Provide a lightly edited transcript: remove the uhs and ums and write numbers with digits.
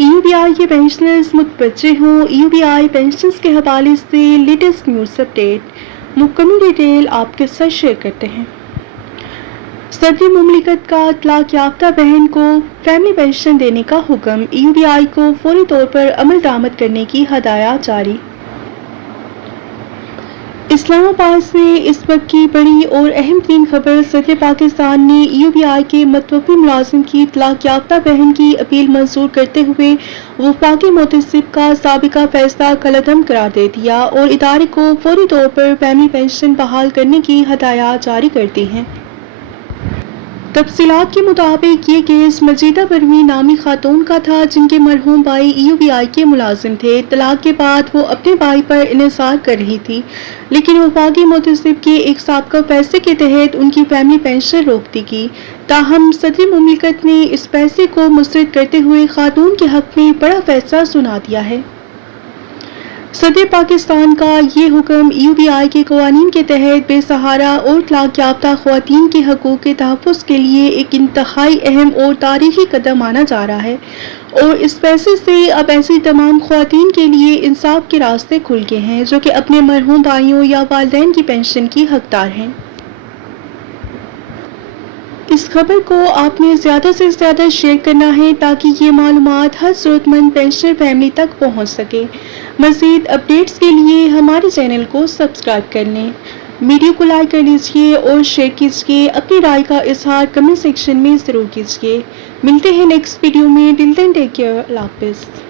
EUBI के pensioners मुतवज्जे हों। EUBI pensioners के हवाले से लेटेस्ट न्यूज़ अपडेट मुकम्मल डिटेल आपके साथ शेयर करते हैं। सदर मुमलिकत का तलाक याफ्ता बहन को फैमिली पेंशन देने का हुक्म। EUBI को फौरी तौर पर अमल दरामद करने की हदायत जारी। इस्लामाबाद से इस वक्त की बड़ी और अहम तरीन खबर। सदर पाकिस्तान ने EUBI के मतवक्की मुलाजिम की तलाक याफ्ता बहन की अपील मंजूर करते हुए वफाकी मुतसिब का साबिका फैसला कलअदम करार दे दिया और इदारे को फौरी तौर पर फैमिली पेंशन बहाल करने की हदायत जारी कर दी हैं। तफसीलात के मुताबिक ये केस मजीदा परवीन नामी खातून का था, जिनके मरहूम भाई EUBI के मुलाजिम थे। तलाक के बाद वो अपने भाई पर इन्हिसार कर रही थी, लेकिन वफाकी मुतसिब के एक साबका फैसले के तहत उनकी फैमिली पेंशन रोक दी गई। ताहम सदर मुमलिकत ने इस फैसले को मुस्तरद करते हुए खातून के हक में बड़ा फैसला सुना दिया है। सदर पाकिस्तान का ये हुक्म EUBI के कवानीन के तहत बेसहारा और तलाक याफ्ता ख्वातीन के हकूक़ के तहफ़्फ़ुज़ के लिए एक इंतहाई अहम और तारीख़ी कदम माना जा रहा है और इस फैसले से अब ऐसी तमाम ख्वातीन के लिए इंसाफ के रास्ते खुल गए हैं जो कि अपने मरहूम भाइयों या वालिदैन की पेंशन की हकदार हैं। इस खबर को आपने ज़्यादा से ज़्यादा शेयर करना है ताकि ये मालूमात हर ज़रूरतमंद पेंशनर फैमिली तक पहुँच सके। मज़ीद अपडेट्स के लिए हमारे चैनल को सब्सक्राइब कर लें। वीडियो को लाइक कर लीजिए और शेयर कीजिए। अपनी राय का इजहार कमेंट सेक्शन में ज़रूर कीजिए। मिलते हैं नेक्स्ट वीडियो में। Till then take care. अल्लाह हाफ़िज़।